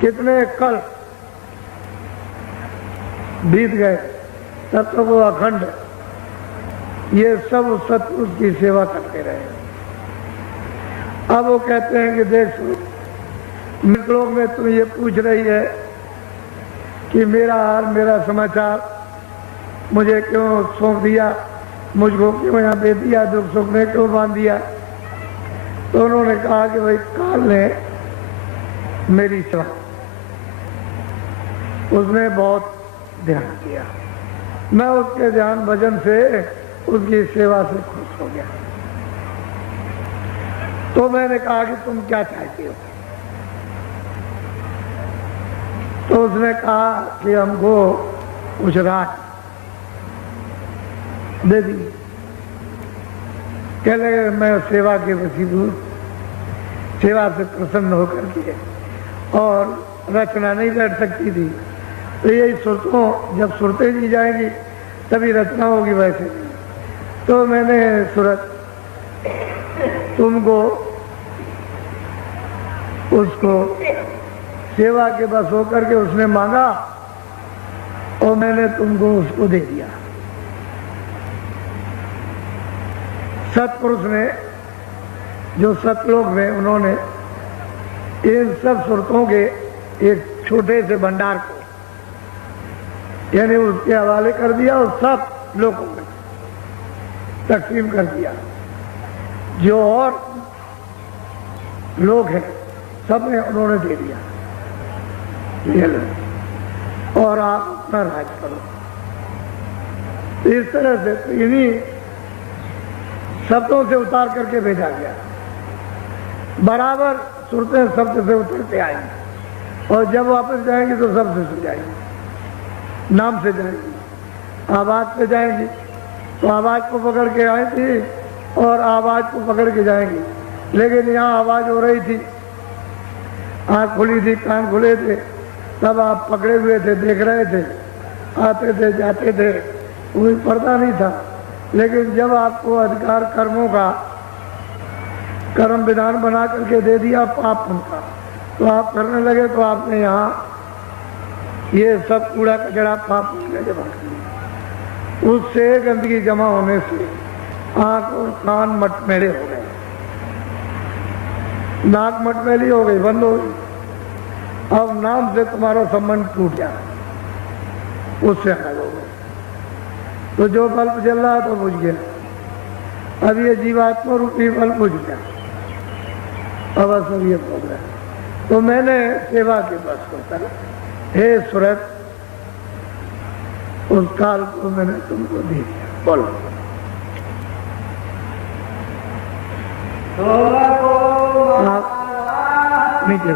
कितने कल बीत गए, तब तो वो अखंड ये सब सतपुरुष की सेवा करते रहे। अब वो कहते हैं कि देख लोग में तुम ये पूछ रही है कि मेरा हाल मेरा समाचार मुझे क्यों सौंप दिया, मुझको क्यों यहाँ दे दिया, दुख सुख में क्यों बांध दिया। तो उन्होंने कहा कि भाई काल ने मेरी सेवा, उसने बहुत ध्यान किया, मैं उसके ध्यान भजन से उसकी सेवा से खुश हो गया। तो मैंने कहा कि तुम क्या चाहती हो। तो उसने कहा कि हमको कुछ रात दे दी। कह लगे मैं सेवा के वसीलू, सेवा से प्रसन्न होकर के, और रचना नहीं बैठ सकती थी। तो यही सुरतों, जब सुरतें दी जाएंगी तभी रचना होगी, वैसे नहीं। तो मैंने सूरत तुमको उसको सेवा के बस होकर के उसने मांगा और मैंने तुमको उसको दे दिया। सतपुरुष ने, जो सतलोक में, उन्होंने इन सब सुरतों के एक छोटे से भंडार को यानी उसके हवाले कर दिया और सब लोगों में तकसीम कर दिया। जो और लोग हैं सब में उन्होंने दे दिया, ये लो और आप अपना राज करो। इस तरह से तो इन्हीं शब्दों से उतार करके भेजा गया। बराबर सुरतें शब्द से उतरते आएंगी और जब वापस जाएंगी तो शब्द से जाएंगी, नाम से जाएंगी, आवाज से जाएंगी तो आवाज को पकड़ के आई थी और आवाज को पकड़ के जाएंगी। लेकिन यहाँ आवाज हो रही थी, आँख खुली थी, कान खुले थे, तब आप पकड़े हुए थे, देख रहे थे, आते थे जाते थे, कोई पर्दा नहीं था। लेकिन जब आपको अधिकार कर्मों का कर्म विधान बना करके दे दिया पाप उनका, तो आप करने लगे। तो आपने यहाँ ये सब कूड़ा कचरा पाप जमा कर लिया। उससे गंदगी जमा होने से आंख और कान मटमैले हो गए, नाक मटमैली हो गई, बंद हो गई। अब नाम से तुम्हारा संबंध टूट गया, उससे अलग हो गए। तो जो बल्ब जल रहा तो बुझ गया। अब ये जीवात्मा रूपी बल्ब बुझ गया, अब असर ये हो गया। तो मैंने सेवा के बस को कर, हे सूरत, उस काल को मैंने तुमको दे दिया। बोलो आप नीचे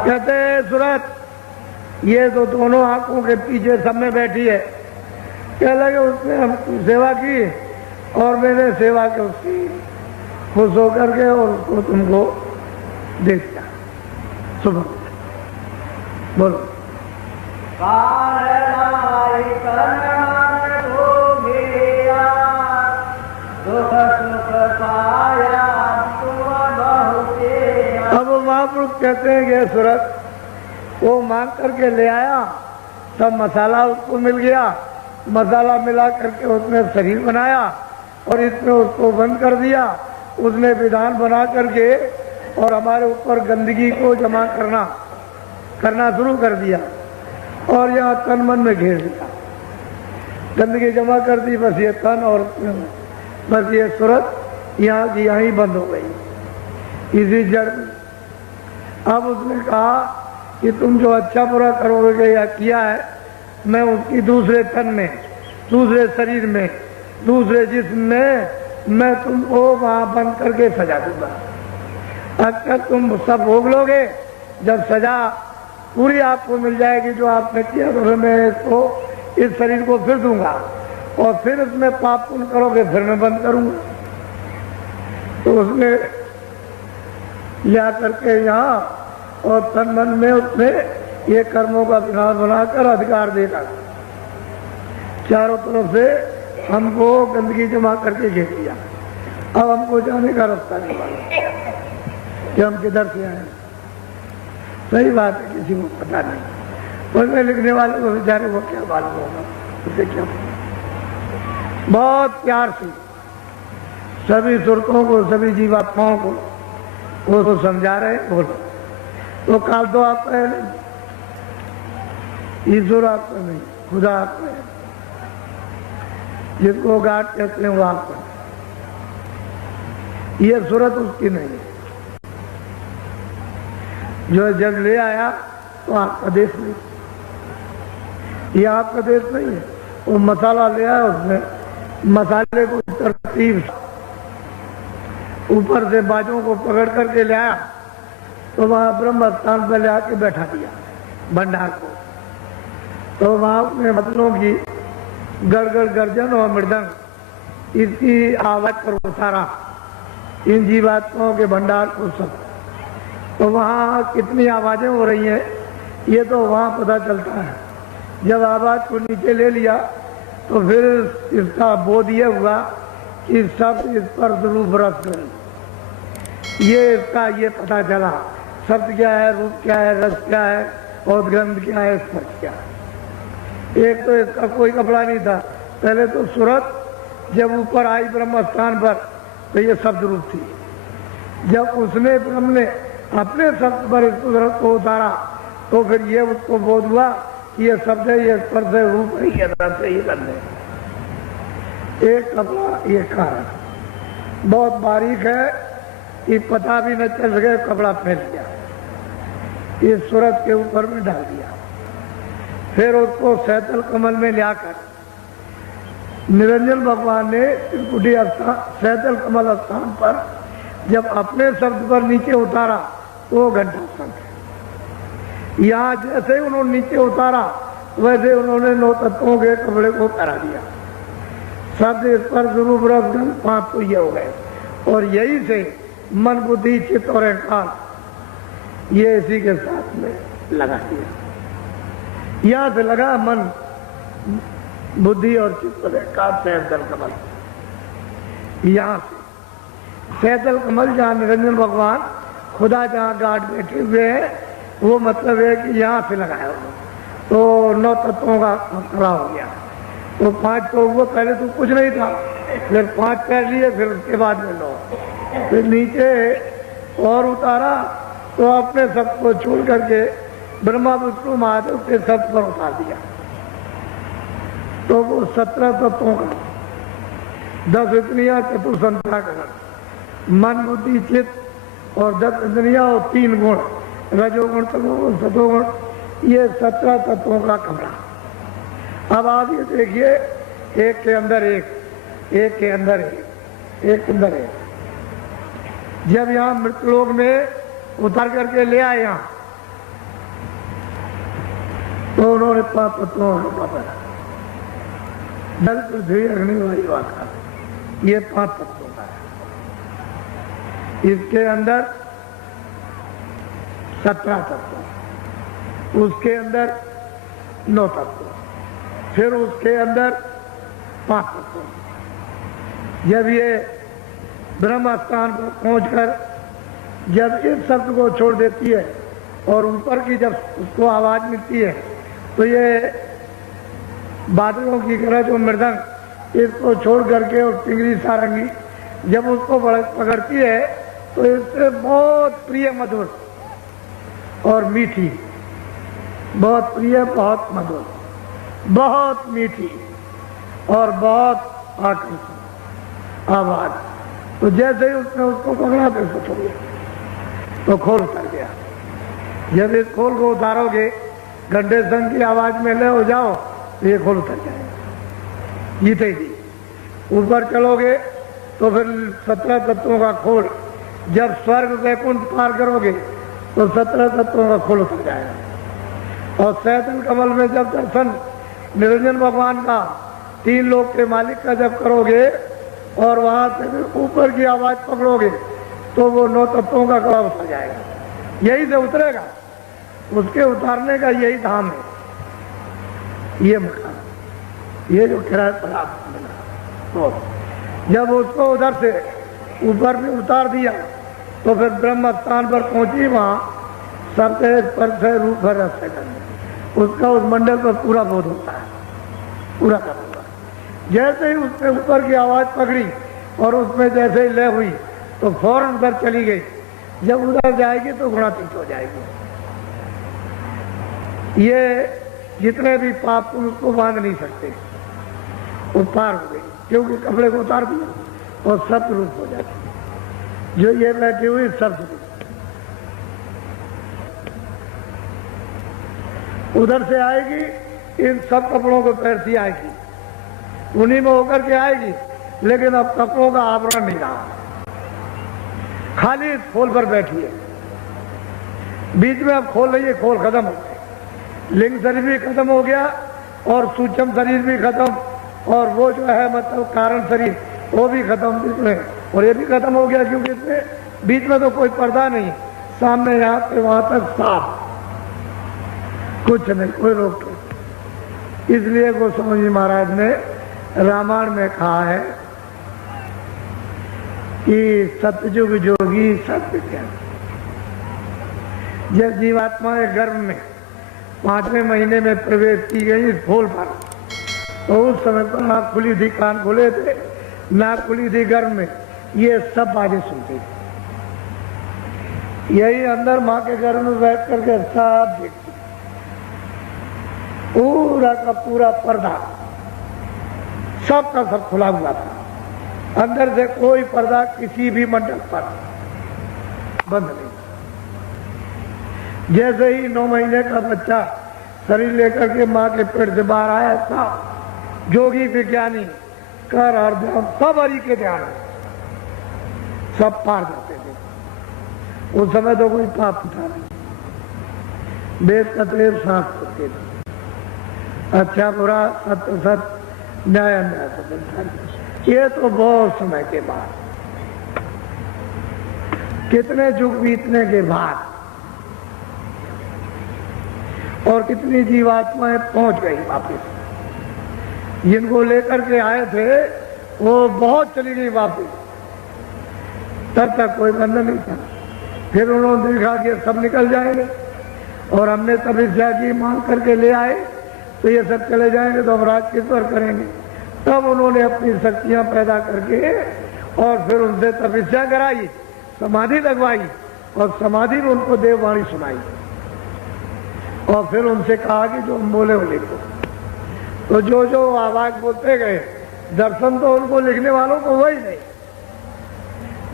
कहते हैं सूरत, ये तो दोनों आंखों के पीछे सब में बैठी है। क्या लगे उसने हम सेवा की और मैंने सेवा की उसकी खुश होकर के और उसको तुमको दे दिया। सुबह बोलो अब महापुरुष कहते हैं कि सूरत, वो मांग करके ले आया, सब मसाला उसको मिल गया, मसाला मिला करके उसने शरीर बनाया और इसमें उसको बंद कर दिया। उसने विधान बना करके और हमारे ऊपर गंदगी को जमा करना शुरू कर दिया और यहाँ तन मन में घेर दिया। गंदगी जमा कर दी, बस ये तन और बस ये सूरत यहाँ की यहाँ ही बंद हो गई इसी जड़ में। अब उसने कहा कि तुम जो अच्छा बुरा करोगे या किया है, मैं उसकी दूसरे तन में, दूसरे शरीर में, दूसरे जिस्म में मैं तुमको वहां बंद करके सजा दूंगा। अगर तुम सब भोग लोगे, जब सजा पूरी आपको मिल जाएगी जो आपने किया, तो मैं इसको, इस शरीर को फिर दूंगा और फिर इसमें पाप पुण्य करोगे, फिर मैं बंद करूंगा। तो उसने लिया करके यहाँ और तन मन में उसने ये कर्मों का विधान बनाकर अधिकार देगा। चारों तरफ से हमको गंदगी जमा करके घेर दिया अब हमको जाने का रास्ता नहीं मालूम कि हम किधर से आए। सही बात है, किसी को पता नहीं। उसमें लिखने वाले को बेचारे को क्या मालूम होगा, उसे क्या पता। बहुत प्यार से सभी सुरतों को, सभी जीवात्माओं को वो समझा रहे। बोलो तो काल तो आपका है नहीं, ईश्वर आपका नहीं, खुदा आपका है। जिसको गाड कहते हैं वो आपका, ये सूरत उसकी नहीं है। जो जब ले आया तो आपका देश नहीं, ये आपका देश नहीं है। वो मसाला ले आया, उसने मसाले को तरतीब ऊपर से बाजों को पकड़ करके ले आया, तो वहां ब्रह्म स्थान पर ले आके बैठा दिया भंडार को। तो वहां अपने मतलों की गड़गड़ गर्जन और मृदंग इसकी आवाज पर उतारा इन जीवात्माओं के भंडार को सब। तो वहां कितनी आवाजें हो रही हैं ये तो वहां पता चलता है। जब आवाज को नीचे ले लिया तो फिर इसका बोध ये हुआ कि शब्द इस पर रूप रस करें, ये इसका ये पता चला शब्द क्या है, रूप क्या है, रस क्या है और गंध क्या है, स्पर्श क्या है। एक तो इसका कोई कपड़ा नहीं था। पहले तो सूरत जब ऊपर आई ब्रह्म स्थान पर तो ये शब्द रूप थी। जब उसने ब्रह्म ने अपने शब्द पर इस सूरत को उतारा तो फिर ये उसको बोध हुआ कि ये शब्द है, ये स्पर्श है, रूप है, ये रस है, ये गंध है। एक कपड़ा ये कारण बहुत बारीक है कि पता भी न चल सके, कपड़ा पहन लिया इस सूरत के ऊपर में डाल दिया। फिर उसको सैतल कमल में लाकर निरंजन भगवान ने त्रिकुटी सैतल कमल स्थान पर जब अपने शब्द पर नीचे उतारा तो वो घंटा शब्द। यहाँ जैसे ही उन्होंने नीचे उतारा वैसे उन्होंने 9 तत्वों के कपड़े को पहना दिया। शब्द इस पर रूप रस गंध 5 तो ये हो गए। और यही से मन बुद्धि चित्त और अहंकार ये इसी के साथ में लगा दिया। यहाँ से लगा मन बुद्धि और चित्त और अहंकार सैतल कमल। यहाँ से सैतल कमल जहाँ निरंजन भगवान खुदा जहाँ गाड बैठे हुए हैं वो मतलब है कि यहाँ से लगाया तो 9 तत्वों का खड़ा हो गया। तो 5 तो वो पहले तो कुछ नहीं था, फिर 5 पैर लिए, फिर उसके बाद में 9, फिर नीचे और उतारा तो अपने सब को छोड़ करके ब्रह्मा विष्णु महादेव के सब पर उतार दिया। तो वो 17 तत्वों का 10 इंद्रियां चतुर्संताकरण मन बुद्धि चित्त और 10 इंद्रियां और 3 गुण रजोगुण तमोगुण सतोगुण ये 17 तत्वों का कमरा। अब आप ये देखिए एक के अंदर एक, एक के अंदर एक, एक के अंदर एक। जब यहाँ मृतलोक में उतार करके ले आए यहाँ तो उन्होंने 5 तत्वों का पता जल पृथ्वी अग्नि वायु आकाश ये 5 तत्वों का है। इसके अंदर 17 तत्व, उसके अंदर 9 तत्व, फिर उसके अंदर 5 तत्व। जब ये ब्रह्म स्थान पर पहुंचकर जब इस शब्द को छोड़ देती है और ऊपर की जब उसको आवाज मिलती है तो ये बादलों की गरज और मृदंग इसको छोड़ करके और टिंगरी सारंगी जब उसको पकड़ती है तो इससे बहुत प्रिय मधुर और मीठी, बहुत प्रिय, बहुत मधुर, बहुत मीठी और बहुत आकर्षक आवाज। तो जैसे ही उसने उसको पकड़ा तो उसको छोड़ दिया तो खोल उतर गया। जब इस खोल को उतारोगे घंटे संग की आवाज में ले हो जाओ तो ये खोल उतर जाएगा। जीते ही ऊपर चलोगे तो फिर 17 तत्वों का खोल, जब स्वर्ग वैकुंठ पार करोगे तो 17 तत्वों का खोल उतर जाएगा। और सैतल कमल में जब दर्शन निरंजन भगवान का 3 लोक के मालिक का जब करोगे और वहां से ऊपर की आवाज पकड़ोगे तो वो 9 तत्वों का कड़ा उतर जाएगा। यही से उतरेगा, उसके उतारने का यही धाम है, ये मकान, ये जो किराए पर आप बना। तो जब उसको उधर से ऊपर भी उतार दिया तो फिर ब्रह्म स्थान पर पहुंची, वहां सबसे पर से रूप है रस्य करने, उसका उस मंडल पर पूरा बोध होता है, पूरा का पूरा। जैसे ही उसने ऊपर की आवाज पकड़ी और उसमें जैसे ही लय हुई तो फौरन उधर चली गई। जब उधर जाएगी तो गुणातीत हो जाएगी। ये जितने भी पाप तुम उसको बांध नहीं सकते, वो पार हो गई, क्योंकि कपड़े को उतार दिया और सब रूप हो जाती। जो ये बैठी हुई सब उधर से आएगी, इन सब कपड़ों को पहनती आएगी, उन्हीं में होकर के आएगी, लेकिन अब कपड़ों का आवरण नहीं रहा, खाली खोल पर बैठी है। बीच में अब खोल रही है, खोल खत्म हो गई, लिंग शरीर भी खत्म हो गया और सूक्ष्म शरीर भी खत्म, और वो जो है मतलब कारण शरीर वो भी खत्म इसमें, और ये भी खत्म हो गया, क्योंकि इसमें बीच में तो कोई पर्दा नहीं, सामने यहाँ से वहां तक साफ, कुछ नहीं, कोई रोक टोक। इसलिए गोस्वामी जी महाराज ने रामायण में कहा है कि सतयुग जोगी सत्य ज्ञान। जब जीवात्मा के गर्भ में 5वें महीने में प्रवेश की गई फूल पर, तो उस समय पर नाक खुली थी, कान खुले थे, नाक खुली थी गर्भ में, ये सब बातें सुनती थी। यही अंदर माँ के गर्भ में बैठ करके सब देखती, पूरा का पूरा पर्दा सबका सब खुला हुआ था, अंदर से कोई पर्दा किसी भी मंडल पर बंद नहीं। जैसे ही 9 महीने का बच्चा शरीर लेकर के माँ के पेट से बाहर आया था, जोगी विज्ञानी कर और ध्यान सब हरि के ध्यान सब पार जाते थे। उस समय तो कोई पाप था नहीं, वेद कतलेब साफ होते थे, अच्छा बुरा सत्य सत्य न्याय अन्याय सत्य। ये तो बहुत समय के बाद, कितने युग बीतने के बाद और कितनी जीवात्माएं पहुंच गई वापिस। जिनको लेकर के आए थे वो बहुत चली गई वापिस, तब तक कोई बंधन नहीं था। फिर उन्होंने देखा कि सब निकल जाएंगे, और हमने तपस्या की मांग करके ले आए तो ये सब चले जाएंगे, तो हम राज किस पर करेंगे। तब उन्होंने अपनी शक्तियां पैदा करके और फिर उनसे तपस्या कराई, समाधि लगवाई, और समाधि में उनको देववाणी सुनाई, और फिर उनसे कहा कि जो हम बोले वो लिखो। तो जो जो आवाज बोलते गए, दर्शन तो उनको लिखने वालों को वही नहीं,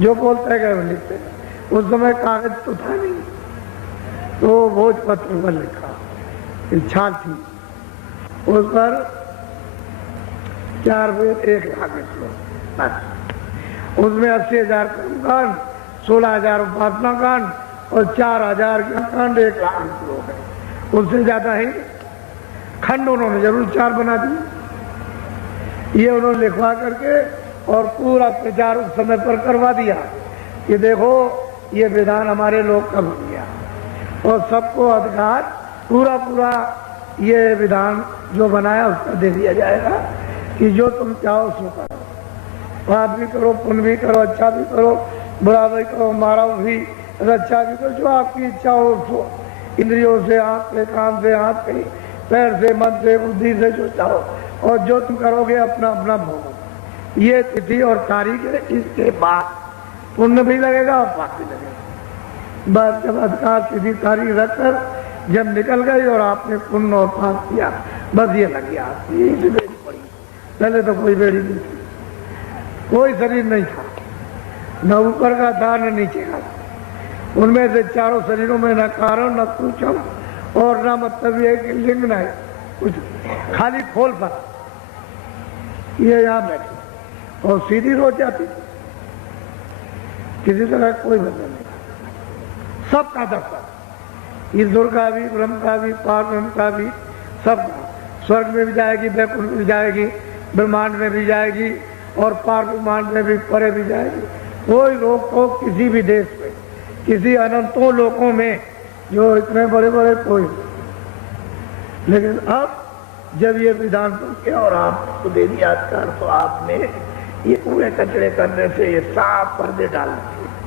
जो बोलते गए वो लिखते। उस समय कागज तो था नहीं, तो भोजपत्र पर लिखा, छाल थी, उस पर 4 वेद 1 लाख बस। उसमें 80,000 कर्मकांड, 16,000 उपासना कांड और 4,000 कांड, 1 लाख श्लोक है, उससे ज्यादा है। खंड उन्होंने जरूर 4 बना दिए। ये उन्होंने लिखवा करके और पूरा प्रचार उस समय पर करवा दिया कि देखो ये विधान हमारे लोग का बन गया, और सबको अधिकार पूरा पूरा ये विधान जो बनाया उसका दे दिया जाएगा कि जो तुम चाहो सो करो, पाप भी करो, पुण्य भी करो, अच्छा भी करो, बुरा भी करो, मारा भी, रक्षा भी करो, जो आपकी इच्छा हो सो, इंद्रियों से, आंख से, कान से, हाथ से, पैर से, मन से, बुद्धि से, जो चाहो, और जो तुम करोगे अपना अपना भोगो। ये तिथि और तारीख है, इसके बाद पुण्य भी लगेगा और पाप भी लगेगा। बस जब अधिकार तिथि तारीख रखकर जब निकल गई और आपने पुण्य और पाप किया, बस ये लग गया, यही बेड़ी पड़ी। पहले तो कोई बेड़ी नहीं थी, कोई शरीर नहीं था, न ऊपर का था न नीचे का। उनमें से चारों शरीरों में न कारण न सूक्ष्म और न मतलब ये कि लिंग न कुछ, खाली खोल पर ये यहाँ बैठे और सीधी रोज जाती, किसी तरह कोई बंधन नहीं, सबका दर्शन, ईश्वर का भी, ब्रह्म का भी, पारब्रह्म का भी, सबका। स्वर्ग में भी जाएगी, वैकुंठ में भी जाएगी, ब्रह्मांड में भी जाएगी, और पार ब्रह्मांड में भी, परे भी जाएगी। कोई रोक टोक किसी भी देश में, किसी अनंतों लोकों में जो इतने बड़े बड़े कोई। लेकिन अब जब ये विधान सुन के और आपको दे दिया अधिकार, तो आपने ये कूड़े कचड़े करने से, ये साफ पर्दे डालने से